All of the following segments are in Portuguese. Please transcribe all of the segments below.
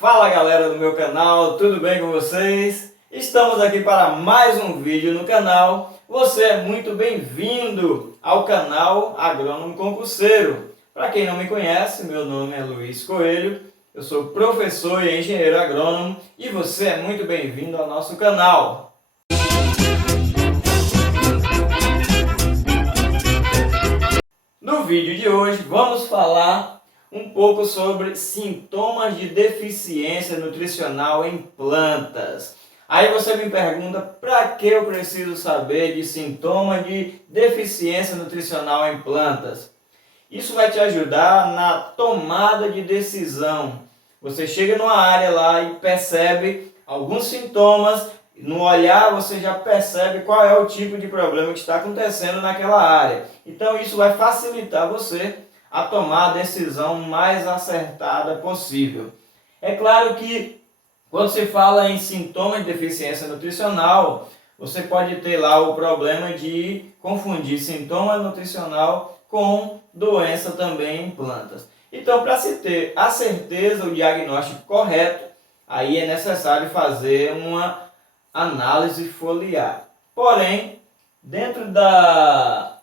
Fala galera do meu canal, tudo bem com vocês? Estamos aqui para mais um vídeo no canal. Você é muito bem-vindo ao canal Agrônomo Concurseiro. Para quem não me conhece, meu nome é Luiz Coelho, eu sou professor e engenheiro agrônomo e você é muito bem-vindo ao nosso canal. No vídeo de hoje vamos falar um pouco sobre sintomas de deficiência nutricional em plantas. Aí você me pergunta, para que eu preciso saber de sintomas de deficiência nutricional em plantas? Isso vai te ajudar na tomada de decisão. Você chega numa área lá e percebe alguns sintomas, no olhar você já percebe qual é o tipo de problema que está acontecendo naquela área. Então isso vai facilitar você a tomar a decisão mais acertada possível. É claro que quando se fala em sintomas de deficiência nutricional, você pode ter lá o problema de confundir sintoma nutricional com doença também em plantas. Então, para se ter a certeza, o diagnóstico correto, aí é necessário fazer uma análise foliar. Porém, dentro da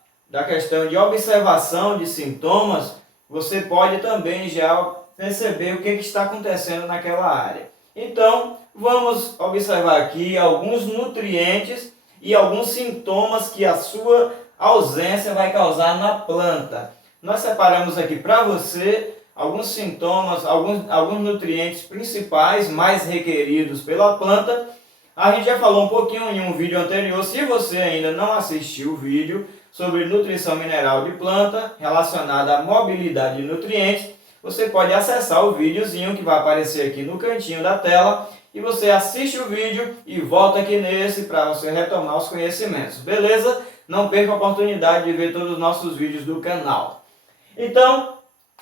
questão de observação de sintomas, você pode também já perceber o que está acontecendo naquela área. Então, vamos observar aqui alguns nutrientes e alguns sintomas que a sua ausência vai causar na planta. Nós separamos aqui para você alguns sintomas, alguns nutrientes principais mais requeridos pela planta. A gente já falou um pouquinho em um vídeo anterior. Se você ainda não assistiu o vídeo sobre nutrição mineral de planta relacionada à mobilidade de nutrientes, você pode acessar o videozinho que vai aparecer aqui no cantinho da tela e você assiste o vídeo e volta aqui nesse para você retomar os conhecimentos, beleza? Não perca a oportunidade de ver todos os nossos vídeos do canal. Então,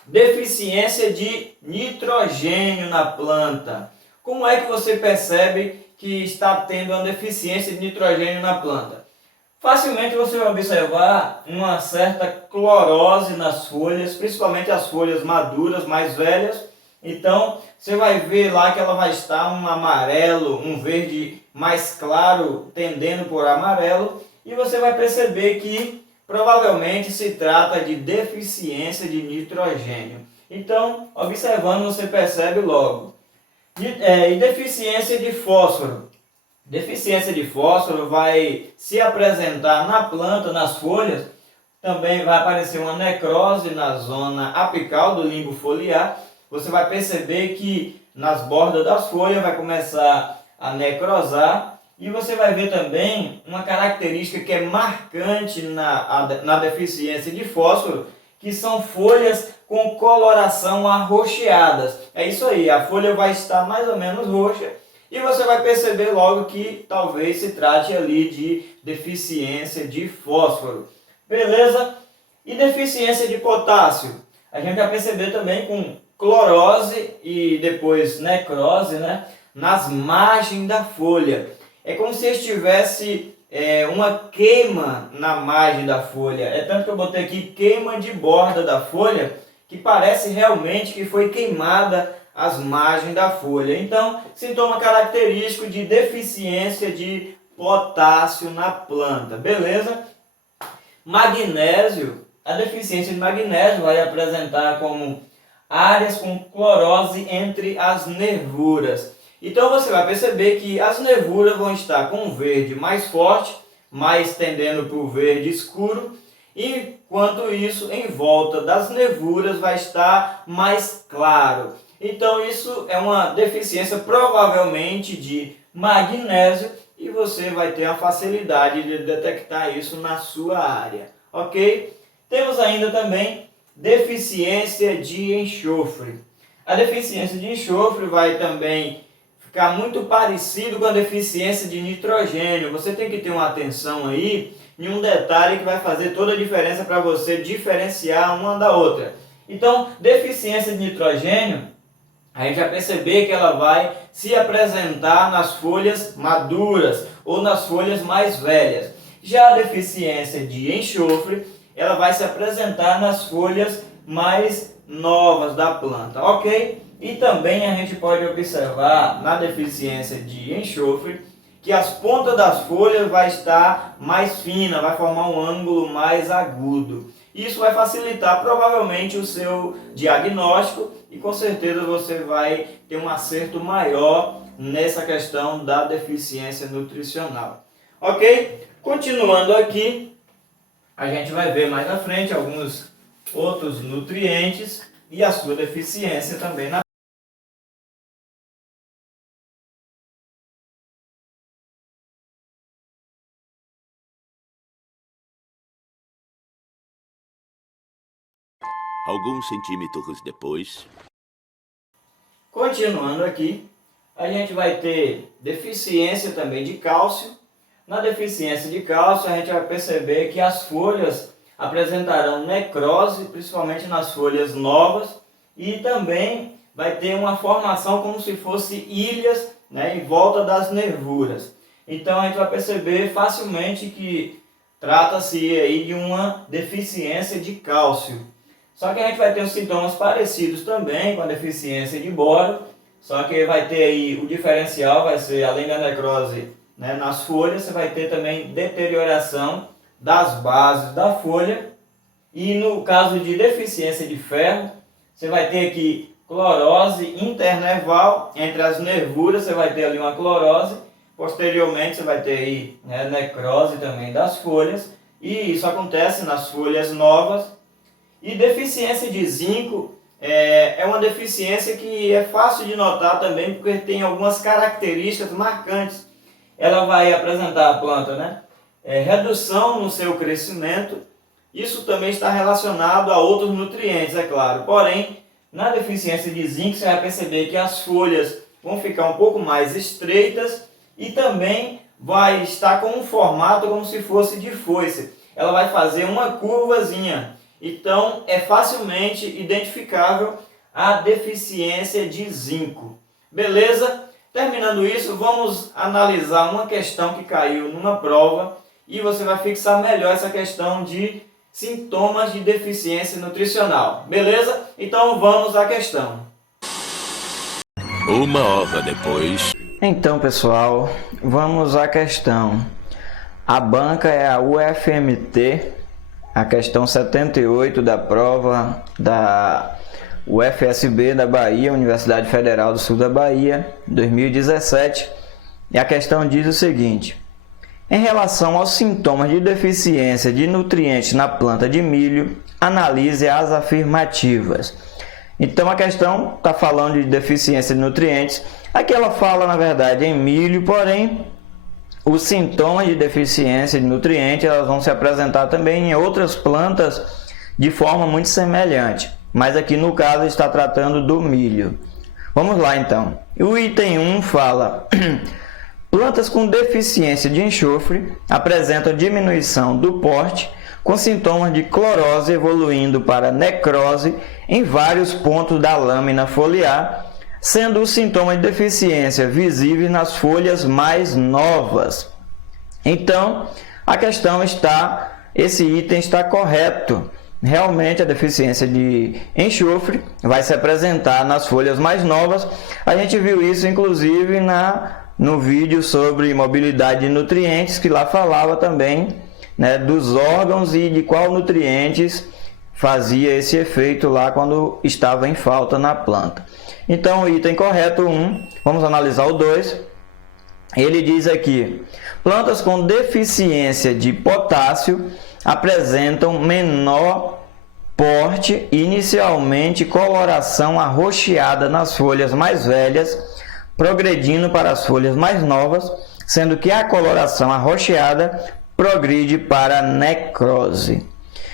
deficiência de nitrogênio na planta. Como é que você percebe que está tendo uma deficiência de nitrogênio na planta? Facilmente você vai observar uma certa clorose nas folhas, principalmente as folhas maduras, mais velhas. Então, você vai ver lá que ela vai estar um amarelo, um verde mais claro, tendendo por amarelo. E você vai perceber que provavelmente se trata de deficiência de nitrogênio. Então, observando, você percebe logo. E deficiência de fósforo. Deficiência de fósforo vai se apresentar na planta, nas folhas. Também vai aparecer uma necrose na zona apical do limbo foliar. Você vai perceber que nas bordas das folhas vai começar a necrosar. E você vai ver também uma característica que é marcante na deficiência de fósforo, que são folhas com coloração arroxeadas. É isso aí, a folha vai estar mais ou menos roxa e você vai perceber logo que talvez se trate ali de deficiência de fósforo. Beleza? E deficiência de potássio? A gente vai perceber também com clorose e depois necrose, né, nas margens da folha. É como se estivesse uma queima na margem da folha. É tanto que eu botei aqui queima de borda da folha, que parece realmente que foi queimada as margens da folha. Então, sintoma característico de deficiência de potássio na planta. Beleza? Magnésio. A deficiência de magnésio vai apresentar como áreas com clorose entre as nervuras. Então você vai perceber que as nervuras vão estar com um verde mais forte, mais tendendo para o verde escuro, enquanto isso em volta das nervuras vai estar mais claro. Então isso é uma deficiência provavelmente de magnésio e você vai ter a facilidade de detectar isso na sua área, ok? Temos ainda também deficiência de enxofre. A deficiência de enxofre vai também ficar muito parecido com a deficiência de nitrogênio. Você tem que ter uma atenção aí em um detalhe que vai fazer toda a diferença para você diferenciar uma da outra. Então, deficiência de nitrogênio, a gente vai perceber que ela vai se apresentar nas folhas maduras ou nas folhas mais velhas. Já a deficiência de enxofre, ela vai se apresentar nas folhas mais novas da planta, ok? E também a gente pode observar na deficiência de enxofre que as pontas das folhas vai estar mais fina, vai formar um ângulo mais agudo. Isso vai facilitar provavelmente o seu diagnóstico e com certeza você vai ter um acerto maior nessa questão da deficiência nutricional. Ok? Continuando aqui, a gente vai ver mais à frente alguns outros nutrientes e a sua deficiência também na Alguns centímetros depois. Continuando aqui, a gente vai ter deficiência também de cálcio. Na deficiência de cálcio, a gente vai perceber que as folhas apresentarão necrose, principalmente nas folhas novas, e também vai ter uma formação como se fosse ilhas, né, em volta das nervuras. Então a gente vai perceber facilmente que trata-se aí de uma deficiência de cálcio. Só que a gente vai ter os sintomas parecidos também com a deficiência de boro, só que vai ter aí o diferencial, vai ser além da necrose, né, nas folhas, você vai ter também deterioração das bases da folha. E no caso de deficiência de ferro, você vai ter aqui clorose internerval, entre as nervuras você vai ter ali uma clorose, posteriormente você vai ter aí, né, necrose também das folhas, e isso acontece nas folhas novas. E deficiência de zinco é uma deficiência que é fácil de notar também, porque tem algumas características marcantes. Ela vai apresentar a planta, né? Redução no seu crescimento. Isso também está relacionado a outros nutrientes, é claro. Porém, na deficiência de zinco, você vai perceber que as folhas vão ficar um pouco mais estreitas e também vai estar com um formato como se fosse de foice. Ela vai fazer uma curvazinha. Então, é facilmente identificável a deficiência de zinco. Beleza? Terminando isso, vamos analisar uma questão que caiu numa prova e você vai fixar melhor essa questão de sintomas de deficiência nutricional. Beleza? Então, vamos à questão. Uma hora depois. Então, pessoal, vamos à questão. A banca é a UFMT. A questão 78 da prova da UFSB da Bahia, Universidade Federal do Sul da Bahia, 2017. E a questão diz o seguinte: em relação aos sintomas de deficiência de nutrientes na planta de milho, analise as afirmativas. Então a questão está falando de deficiência de nutrientes. Aqui ela fala, na verdade, em milho, porém os sintomas de deficiência de nutrientes elas vão se apresentar também em outras plantas de forma muito semelhante, mas aqui no caso está tratando do milho. Vamos lá então. O item 1 fala: plantas com deficiência de enxofre apresentam diminuição do porte com sintomas de clorose evoluindo para necrose em vários pontos da lâmina foliar, sendo o sintoma de deficiência visível nas folhas mais novas. Então, a questão está, esse item está correto. Realmente a deficiência de enxofre vai se apresentar nas folhas mais novas. A gente viu isso inclusive no vídeo sobre mobilidade de nutrientes, que lá falava também, né, dos órgãos e de qual nutrientes fazia esse efeito lá quando estava em falta na planta. Então, o item correto 1, vamos analisar o 2. Ele diz aqui: plantas com deficiência de potássio apresentam menor porte, inicialmente coloração arroxeada nas folhas mais velhas, progredindo para as folhas mais novas, sendo que a coloração arroxeada progride para a necrose.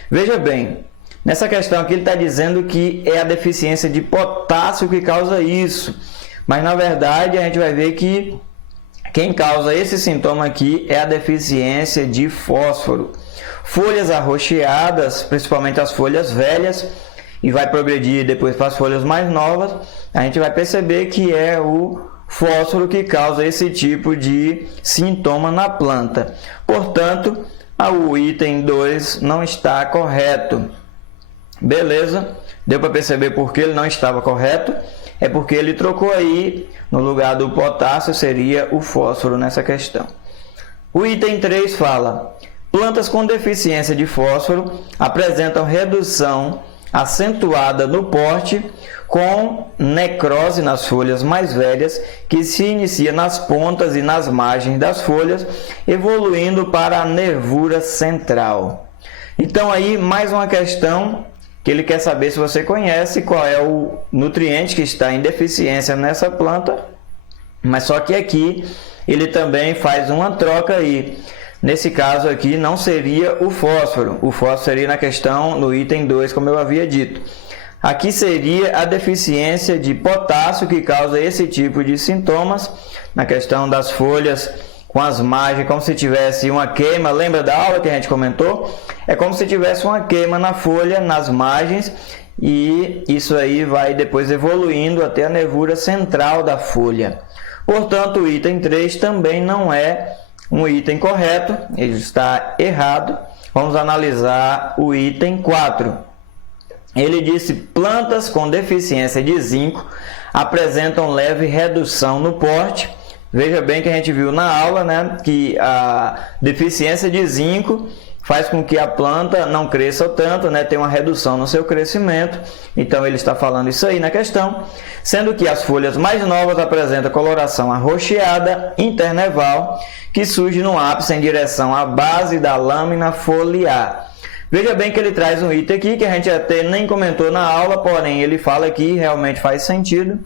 Veja bem, nessa questão aqui ele está dizendo que é a deficiência de potássio que causa isso, mas na verdade a gente vai ver que quem causa esse sintoma aqui é a deficiência de fósforo. Folhas arroxeadas, principalmente as folhas velhas, e vai progredir depois para as folhas mais novas, a gente vai perceber que é o fósforo que causa esse tipo de sintoma na planta. Portanto, o item 2 não está correto. Beleza? Deu para perceber por que ele não estava correto? É porque ele trocou aí, no lugar do potássio seria o fósforo nessa questão. O item 3 fala: plantas com deficiência de fósforo apresentam redução acentuada no porte, com necrose nas folhas mais velhas, que se inicia nas pontas e nas margens das folhas, evoluindo para a nervura central. Então aí mais uma questão que ele quer saber se você conhece qual é o nutriente que está em deficiência nessa planta, mas só que aqui ele também faz uma troca aí. Nesse caso aqui não seria o fósforo seria na questão no item 2, como eu havia dito. Aqui seria a deficiência de potássio que causa esse tipo de sintomas, na questão das folhas com as margens, como se tivesse uma queima. Lembra da aula que a gente comentou? É como se tivesse uma queima na folha, nas margens, e isso aí vai depois evoluindo até a nervura central da folha. Portanto, o item 3 também não é um item correto, ele está errado. Vamos analisar o item 4. Ele disse: plantas com deficiência de zinco apresentam leve redução no porte. Veja bem que a gente viu na aula, né, que a deficiência de zinco faz com que a planta não cresça tanto, né, tem uma redução no seu crescimento. Então ele está falando isso aí na questão, sendo que as folhas mais novas apresentam coloração arroxeada internerval, que surge no ápice em direção à base da lâmina foliar. Veja bem que ele traz um item aqui que a gente até nem comentou na aula, porém ele fala aqui, realmente faz sentido.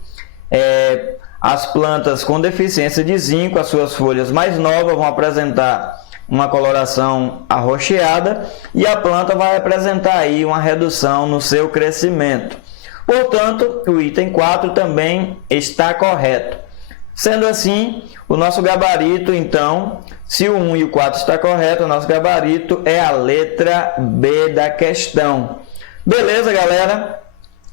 As plantas com deficiência de zinco, as suas folhas mais novas vão apresentar uma coloração arroxeada e a planta vai apresentar aí uma redução no seu crescimento. Portanto, o item 4 também está correto. Sendo assim, o nosso gabarito, então, se o 1 e o 4 está correto, o nosso gabarito é a letra B da questão. Beleza, galera?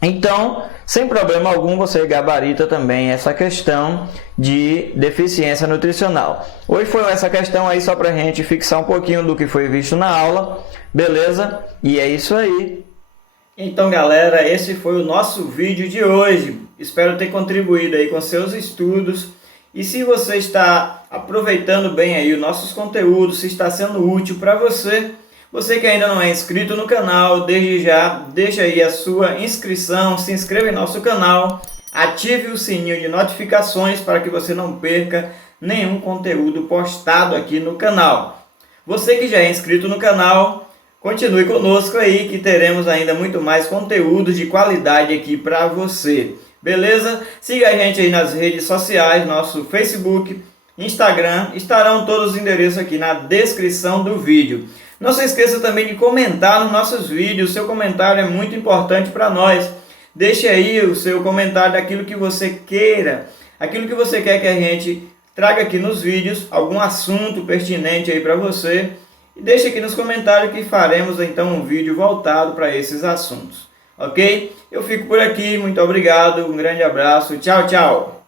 Então, sem problema algum, você gabarita também essa questão de deficiência nutricional. Hoje foi essa questão aí só para a gente fixar um pouquinho do que foi visto na aula, beleza? E é isso aí. Então, galera, esse foi o nosso vídeo de hoje. Espero ter contribuído aí com seus estudos. E se você está aproveitando bem aí os nossos conteúdos, se está sendo útil para você, você que ainda não é inscrito no canal, desde já deixa aí a sua inscrição, se inscreva em nosso canal, ative o sininho de notificações para que você não perca nenhum conteúdo postado aqui no canal. Você que já é inscrito no canal, continue conosco aí que teremos ainda muito mais conteúdos de qualidade aqui para você. Beleza? Siga a gente aí nas redes sociais, nosso Facebook, Instagram, estarão todos os endereços aqui na descrição do vídeo. Não se esqueça também de comentar nos nossos vídeos, o seu comentário é muito importante para nós. Deixe aí o seu comentário daquilo que você queira, aquilo que você quer que a gente traga aqui nos vídeos, algum assunto pertinente aí para você. E deixe aqui nos comentários que faremos então um vídeo voltado para esses assuntos. Ok? Eu fico por aqui, muito obrigado, um grande abraço, tchau, tchau!